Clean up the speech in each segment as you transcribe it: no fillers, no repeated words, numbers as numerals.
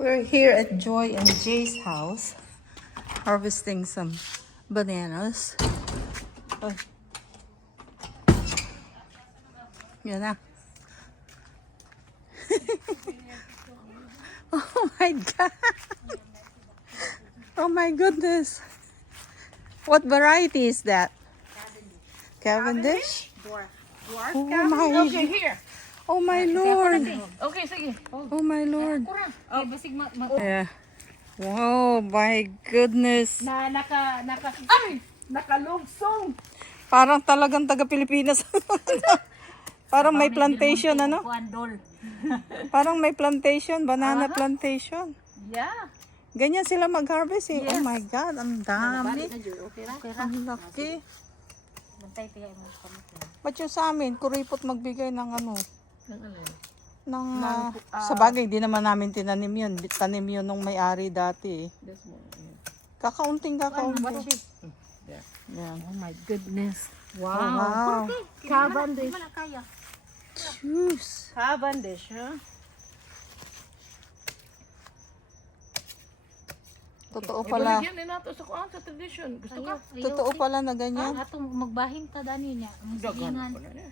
We're here at Joy and Jay's house, harvesting some bananas. Oh, yan na. Oh my God. Oh my goodness. What variety is that? Cavendish? Dwarf Oh Cavendish. my, Okay, here. oh my Lord. Okay, sige. Oh my Lord. Oh, basig Yeah. Wow, my goodness. nakalugsong. Parang talagang taga-Pilipinas. Parang may plantation, ano? Parang may plantation, banana plantation. Yeah. Ganyan sila mag-harvest eh. Oh Yes. my God, ang dami. Okay ra? Ang laki. Bantay tiya mo kamot. Ba't yung sa amin, kuripot magbigay ng ano? Nang alin? Ng, sa bagay, di naman namin tinanim yun. Tanim yun nung may-ari dati eh. This one. Kakaunting. Yeah. Yan. Oh my goodness. Wow. Cavendish. Juice. Cavendish, huh? Totoo pala. Ibigyan din nato sa kuan sa tradition. Gusto ka? Totoo pala na ganyan. Ato magbahin ta dani niya. Ang silingan. Pala niya.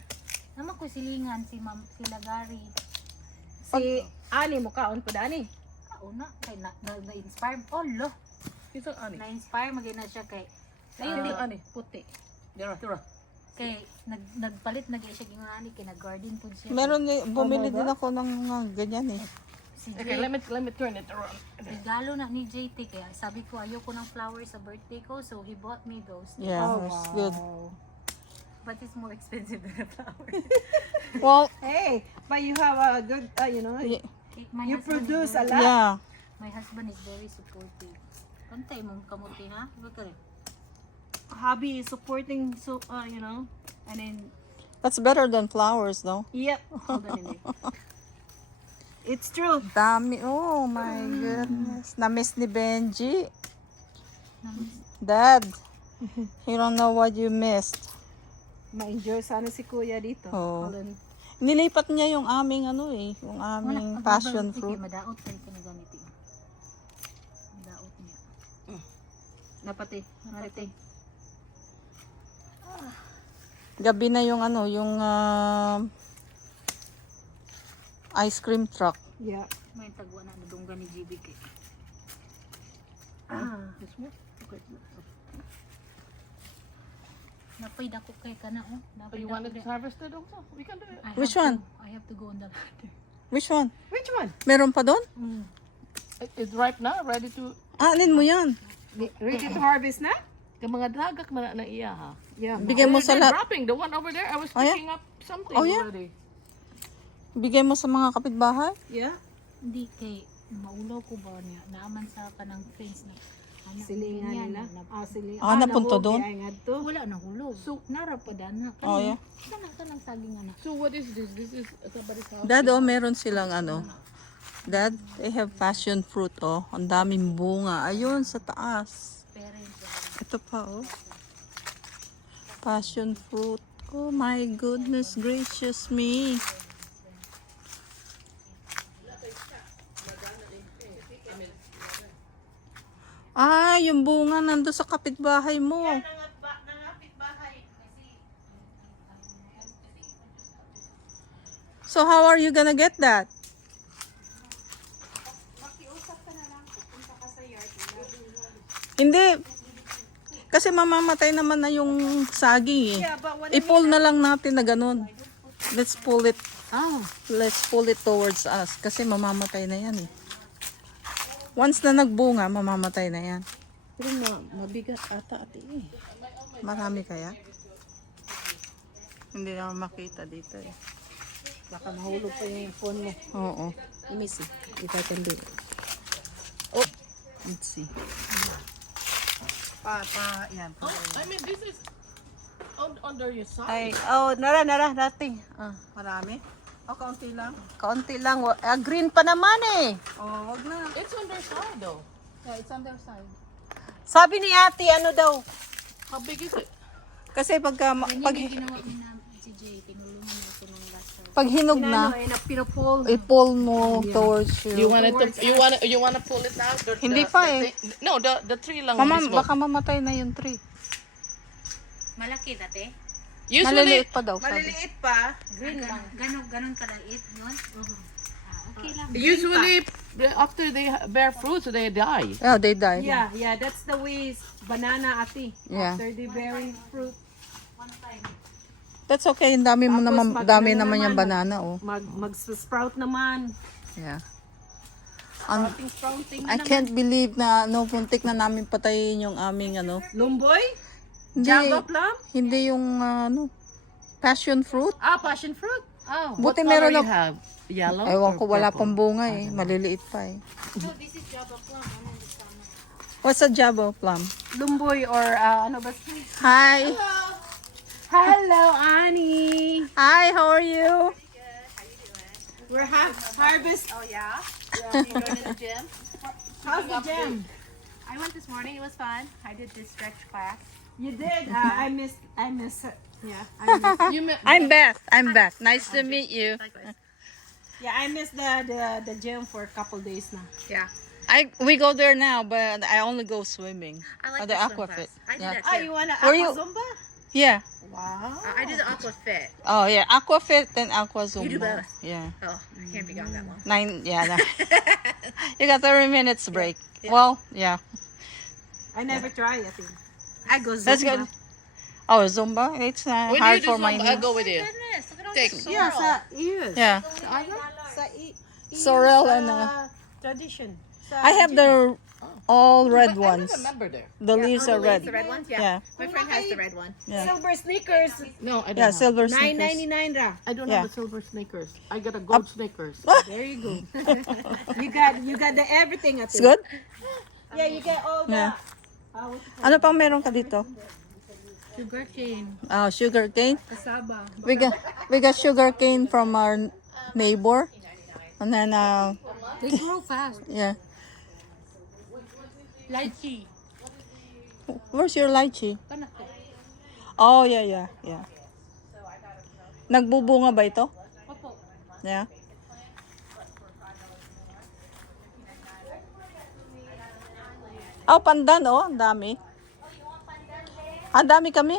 Naman ko silingan si Ma'am si Lagari. Si ani mo kaon pa dani. Una kay na-inspire. Oh, lo. Kisang ani. Na-inspire magina siya kay Ayun yung ani, puti. Tira. kay nagpalit siya ginani kay nag-garden pud siya. Meron, bumili din ako ng ganyan eh. Si Okay, Jay, let me turn it around. regalo na ni JT kaya sabi ko ayoko ng flowers sa birthday ko so he bought me those. Yeah, that's good. But it's more expensive than a flower. Well, Hey, but you have a good, My you husband produce is a very, lot. yeah. My husband is very supportive. Kantay mong kamuti ha? Bakit? Hobby is supporting, and then, That's better than flowers though. yep. Hold on a minute. It's true. Dami. Oh my goodness. Na-miss ni Benji. Dad, you don't know what you missed. Ma-enjoy sana si Kuya dito. Oh. Hold on. Nilipat niya yung aming yung aming passion fruit. Madaot kayo ka na gamitin. Madaot niya. Napati. Narite. Gabi na yung yung ice cream truck. Yeah. May tagwa na nadunggan ni GB kay. This one? Okay. Napay dako kay kana oh. So Napay you dako wanted kay- to harvest it also? We can do it. Which one? I have to go on the ladder. Which one? Which one? Meron pa doon? It's ripe now, ready to... Alin mo yan? Ready to harvest na? Yung mga dagak man na iya ha. Yeah. Bigay mo sa They're lahat. dropping. The one over there, I was Oh, yeah? picking up something Oh, yeah? already. Bigay mo sa mga kapitbahay? Yeah. Hindi kay maulaw ko ba niya naaman sa kanang fence na anak Silingan ganyan, nila. na- Silingan. Ah, napunta doon? Ay, nga to. wala na hulog. So nara pa dana. Oh, yeah. Kanang saging na. So what is this? This is somebody's house. Dad, meron silang Dad, they have passion fruit, Ang daming bunga. Ayun, sa taas. Parents. Ito pa, Passion fruit. Oh my goodness gracious me. Ah, yung bunga nando sa kapitbahay mo. So how are you gonna get that? Hindi. Kasi mamamatay naman na yung saging eh. I-pull na lang natin na ganun. Let's pull it. Let's pull it towards us. Kasi mamamatay na yan eh. Once na nagbunga, mamamatay na yan. Pero mabigat ata ate eh. Marami kaya? Hindi naman makita dito eh. Baka mahulog pa yung phone mo. Oo. Let me see if I can do it. Let's see. Yan. Oh, I mean, this is under your side. Ay, nara, nating. Marami? O, kaunti lang. Kaunti lang. Green pa naman eh. Oh, wag na. It's on their side though. Yeah, it's on their side. Sabi ni ate, ano daw? How big is it? Kasi pag Ganyan yung ginawa ni na si Jay, tinulungan niya ako nung last time. Pag hinog na, pinapol. i-pull mo towards You you. want it to, you wanna pull it now? Hindi pa eh. No, the tree lang Mama, mismo. baka mamatay na yung tree. Malaki dati. Usually, Maliliit pa daw, sabi. Maliliit pa. Green lang. Ganon kalait yun. Okay lang. usually after they bear fruits, they die. Oh, they die. Yeah, that's the way banana ati. Yeah. After they bearing fruit, That's okay. Ang dami mo Tapos naman, pag dami ano naman yung naman, banana, oh. mag-sprout naman. Yeah. Sprouting I can't believe na muntik na namin patayin yung aming Lumboy? Hindi, Java plum? hindi yung passion fruit. Passion fruit. Oh. Buti What meron color you ako. have? Yellow? Ewan or ko, wala purple? pang bunga eh. Maliliit pa eh. So this is Java plum. Ano yung summer? What's a Java plum? Lumboy or ano ba? Hi! Hello, Annie. Hi, how are you? We're harvest. Oh yeah? You going to the gym? How's the jam? I went this morning. It was fun. I did this stretch class. You did. I miss. Yeah, I miss. You met, I'm Beth. Nice to meet you. Likewise. Yeah, I missed the gym for a couple days now. Yeah. We go there now, but I only go swimming. I like the the swim aquafit. class. I did Yeah. that Oh, too. you wanna Were aqua you- zumba? Yeah. Wow. I did the aqua fit. Oh yeah, aquafit and aqua zumba. You do both? Yeah. Oh, I can't be gone that long. 9. Yeah. You got 30 minutes break. Well, yeah. I never try it. I go zumba. That's good. Oh, Zumba. It's when hard you do for my Zumba, I'll knees. go with you. Goodness, look at all Take. this Yeah, sorrel. sa ears. Yeah. Sa Sorrel sa and tradition. Sa I have the all red I ones. don't remember there. The leaves are red. The red ones? Yeah. Yeah. My friend has the red one. Yeah. silver sneakers. No, I don't Yeah, have. silver sneakers. $9.99 ra. I don't Yeah. have the silver Snickers. I got a gold Snickers. There you go. you got the everything at It's good? Yeah, you get all the. Yeah. Ano pang meron ka dito? Sugar cane. Oh, sugar cane. Kasaba. We got sugar cane from our neighbor. And then They grow fast. yeah. Lychee. Where's your lychee? Kanako. Oh, yeah. Nagbubunga ba ito? Opo. Yeah. Oh, pandan oh, ang dami. Ang dami kami.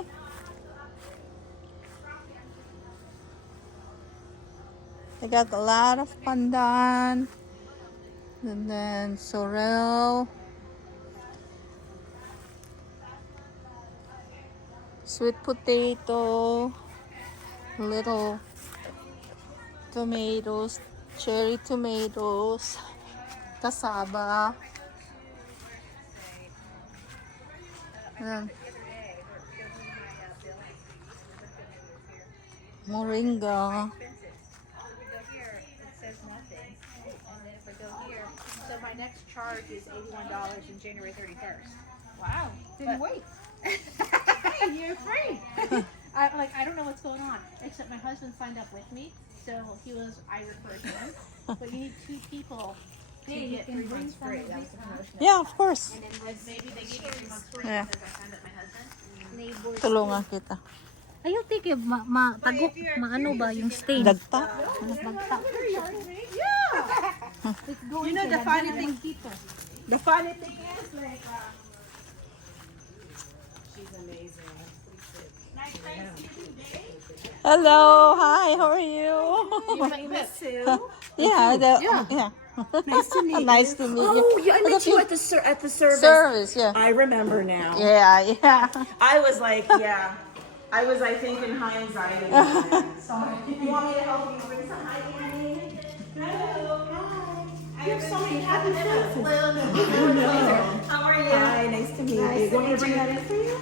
They got a lot of pandan. And then sorrel. Sweet potato. Little tomatoes. Cherry tomatoes. Cassava. Ayan. Moringa. It says nothing. And then if I go here, so my next charge is $81 in January 31st. Wow. Didn't wait. You're free. I don't know what's going on. Except my husband signed up with me, so I referred him. But you need 2 people to get 3 months free. That was the promotion. Yeah, of course. And then maybe they give you 3 months free Yeah. because I signed up my husband. Tulungan kita. Ayaw tike, tagok, maano ba yung stain? Dagta. You know the funny thing. The funny thing is like. She's amazing. Hello, hi, how are you? Miss Sue. Yeah. Nice to meet you. Nice to meet you. Oh, yeah, I Look met at you at the service. service, yeah. I remember now. Yeah. I was like, yeah. I think in hindsight. Sorry. You want me to help you bring some hi, Annie? Hello. Hi. You have so many happy faces. How are you? Hi, nice to meet you. Want me to bring that in for you?